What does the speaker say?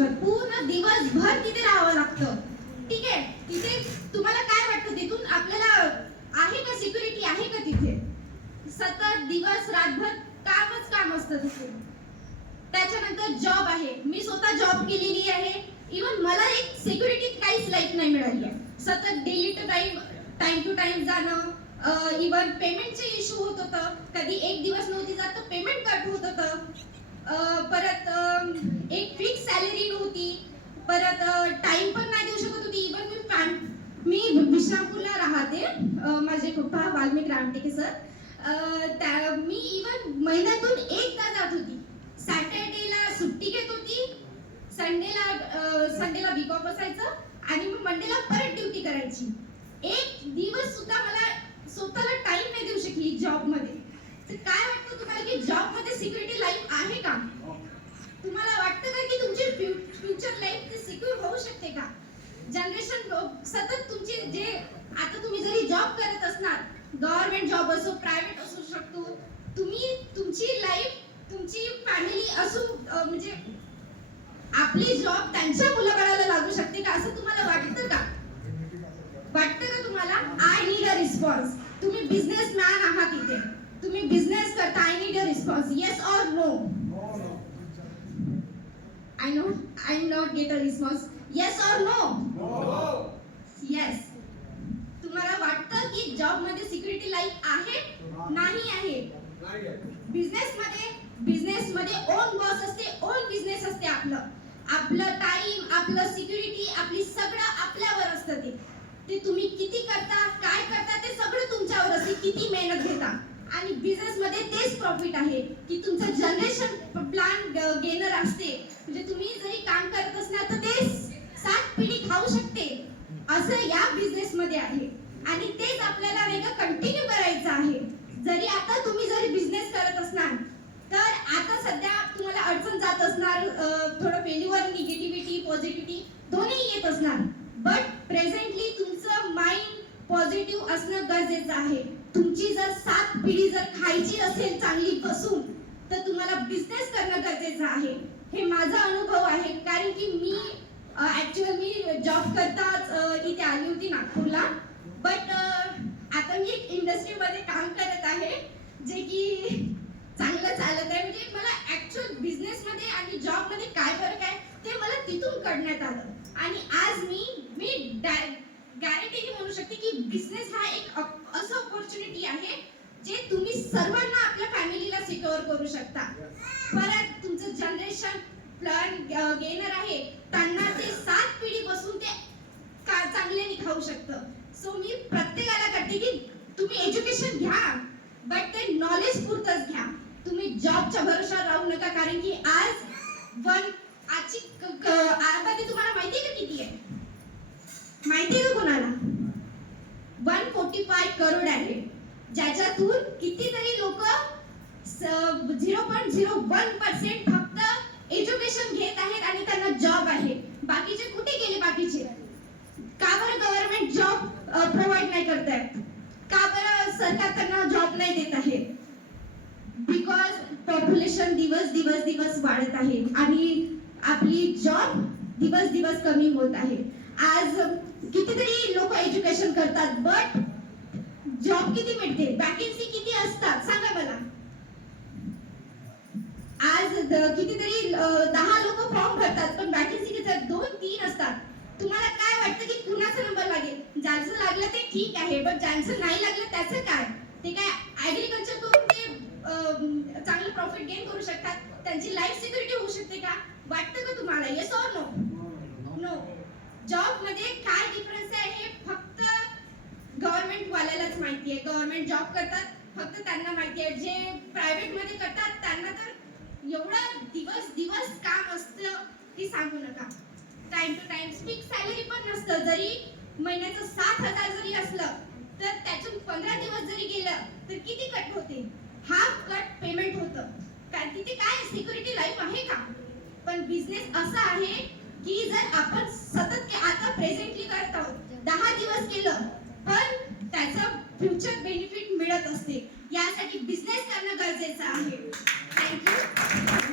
शकत, पूर्ण दिवसभर तिथे राहावं लागतं. ठीक आहे, तिथे तुम्हाला काय वाटतं तिथून आपल्याला आहे का सिक्युरिटी, आहे का तिथे? सतत दिवस रातभर कामच काम असतं तिथे. त्याच्यानंतर जॉब आहे, मी स्वतः जॉब केलेली आहे. इवन मला एक सिक्युरिटी काहीच लाईफ नाही मिळाली आहे. सतत daily to time to time जाणं, इवन पेमेंटचे इश्यू होत होतं. कधी एक दिवस नव्हती जात तर पेमेंट कट होत होतं. परत एक फिक्स सॅलरी नव्हती. परत टाइम पण नाही देऊ शकत होती. इवन मी विश्रामपूरला राहते. माझे पप्पा वाल्मिक रामटेके सर. मी इवन महिन्यातून एकदा जात होती. सॅटर्डेला सुट्टी घेत होती, संडेला वीक ऑफ असायचं आणि मग मंडेला परत ड्युटी करायची. एक दिवस सुद्धा मला स्वतःला टाइम नाही देऊ शकली जॉब मध्ये. तर काय वाटतं तुम्हाला की जॉब मध्ये सिक्युरिटी लाईफ आहे का? तुम्हाला वाटतं का की तुमची फ्युचर लाईफ सिक्युर होऊ शकते का? जनरेशन सतत तुमचे जे आता तुम्ही जरी जॉब करत असणार, गव्हर्नमेंट जॉब असो प्रायव्हेट असू शकतो, तुम्ही तुमची लाईफ तुमची फॅमिली असो म्हणजे आपली जॉब त्यांच्या मुलाबाळाला लागू शकते का असं तुम्हाला वाटतं का? वाटतं का तुम्हाला? I need a response. तुम्ही बिझनेसमॅन आहात इथे, तुम्ही बिझनेस करता. I need a response. Yes or no? I not get a response. Yes or no? No. Yes. तुम्हाला वाटतं की जॉब मध्ये सिक्युरिटी लाईफ आहे? नाही आहे. बिझनेस मध्ये ओन बॉस असते, ओन बिझनेस असते. आपलं टाइम, आपलं सिक्युरिटी, आपली सगळं आपल्यावर असतं. ते तुम्ही किती करता, काय करता ते सगळं तुमच्यावर असते. किती मेहनत घेता. आणि बिझनेस मध्ये तेच प्रॉफिट आहे की तुमचं जनरेशन प्लॅन गेनर असते. म्हणजे तुम्ही जरी काम करत असणार तर ते 7 पिढी खाऊ शकते असं या बिझनेस मध्ये आहे. आणि तेच आपल्याला नाही का कंटिन्यू करायचं आहे. जरी आता तुम्ही जरी बिझनेस करत असणार तर आता सध्या तुम्हाला अडचण जात असणार, थोडं फेल्युअर, निगेटिव्हिटी, पॉझिटिव्हिटी दोन्ही येत असणार. बट प्रेझेंटली तुमचं माइंड पॉझिटिव्ह असणं गरजेचं आहे. तुमची जर 7 पिढी जर खायची असेल चांगली बसून तर तुम्हाला बिझनेस करणं गरजेचं आहे. हे माझा अनुभव आहे. कारण की मी ऍक्च्युअली जॉब करताच इथे आली होती नागपूरला. बट आता मी एक इंडस्ट्रीमध्ये काम करत आहे जे की चांगलं चालत आहे. म्हणजे मला ऍक्च्युअल बिझनेस मध्ये आणि जॉब मध्ये काय फरक आहे ते मला तिथून कळण्यात आलं. आणि आज मी गॅरंटीने म्हणू शकते की बिझनेस हा एक असं ऑपॉर्च्युनिटी आहे जे तुम्ही सर्वांना आपल्या फॅमिलीला सिक्युअर करू शकता. परत तुमचं जनरेशन प्लॅन गेनर आहे त्यांना ते 7 पिढी बसून ते चांगल्याने खाऊ शकतं. सो मी प्रत्येकाला करते की तुम्ही एज्युकेशन घ्या बट ते नॉलेज पुरतच घ्या. तुम्ही जॉबच्या भरोशावर राहू नका. कारण की आजची आता ते तुम्हाला माहिती आहे का किती आहे? माहिती आहे का कोणाला? 145 करोड आहे, ज्याच्यातून कितीतरी लोक 0.01% फक्त एज्युकेशन घेत आहेत आणि त्यांना जॉब आहे. बाकीचे कुठे गेले? बाकीचे का बरं गव्हर्नमेंट जॉब प्रोव्हाइड नाही करत आहे? का बरं सरकार त्यांना जॉब नाही देत आहे? बिकॉज पॉप्युलेशन दिवस वाढत आहे आणि आपली जॉब दिवस कमी होत आहे. आज कितीतरी लोक एज्युकेशन करतात बट जॉब किती मिळते? वॅकन्सी किती असतात सांगा मला. आज कितीतरी 10 लोक फॉर्म भरतात पण वॅकन्सी किती? 2-3 असतात. तुम्हाला काय वाटतं की कुणाचा नंबर लागेल? ज्यांचं लागलं ते ठीक आहे बट ज्यांचं नाही लागलं त्याचं काय? ते काय ऍग्रीकल्चर करून ते चांगलं प्रॉफिट गेन करू शकतात? त्यांची लाईफ सिक्युरिटी होऊ शकते का? वाटतं का तुम्हाला? Yes or no? No. Job मध्ये काय डिफरन्स आहे हे फक्त गव्हर्नमेंट वाल्यालाच माहिती आहे. गव्हर्नमेंट जॉब करतात फक्त त्यांना माहिती आहे. जे प्रायव्हेट मध्ये करतात त्यांना तर एवढं दिवस काम असतं की सांगू नका. Time to time fix salary पण नसतं. जरी महिन्याचं 7,000 जरी असलं तर त्यातून 15 दिवस जरी गेलं तर किती कट होते? हाफ कट पेमेंट होतं. कारण तिथे काय सिक्युरिटी लाईफ आहे का? पण बिझनेस असा आहे की जर आपण सतत आता प्रेझेंटली करत आहोत 10 दिवस केलं पण त्याचं फ्युचर बेनिफिट मिळत असते. यासाठी बिझनेस करणं गरजेचं आहे. थँक्यू.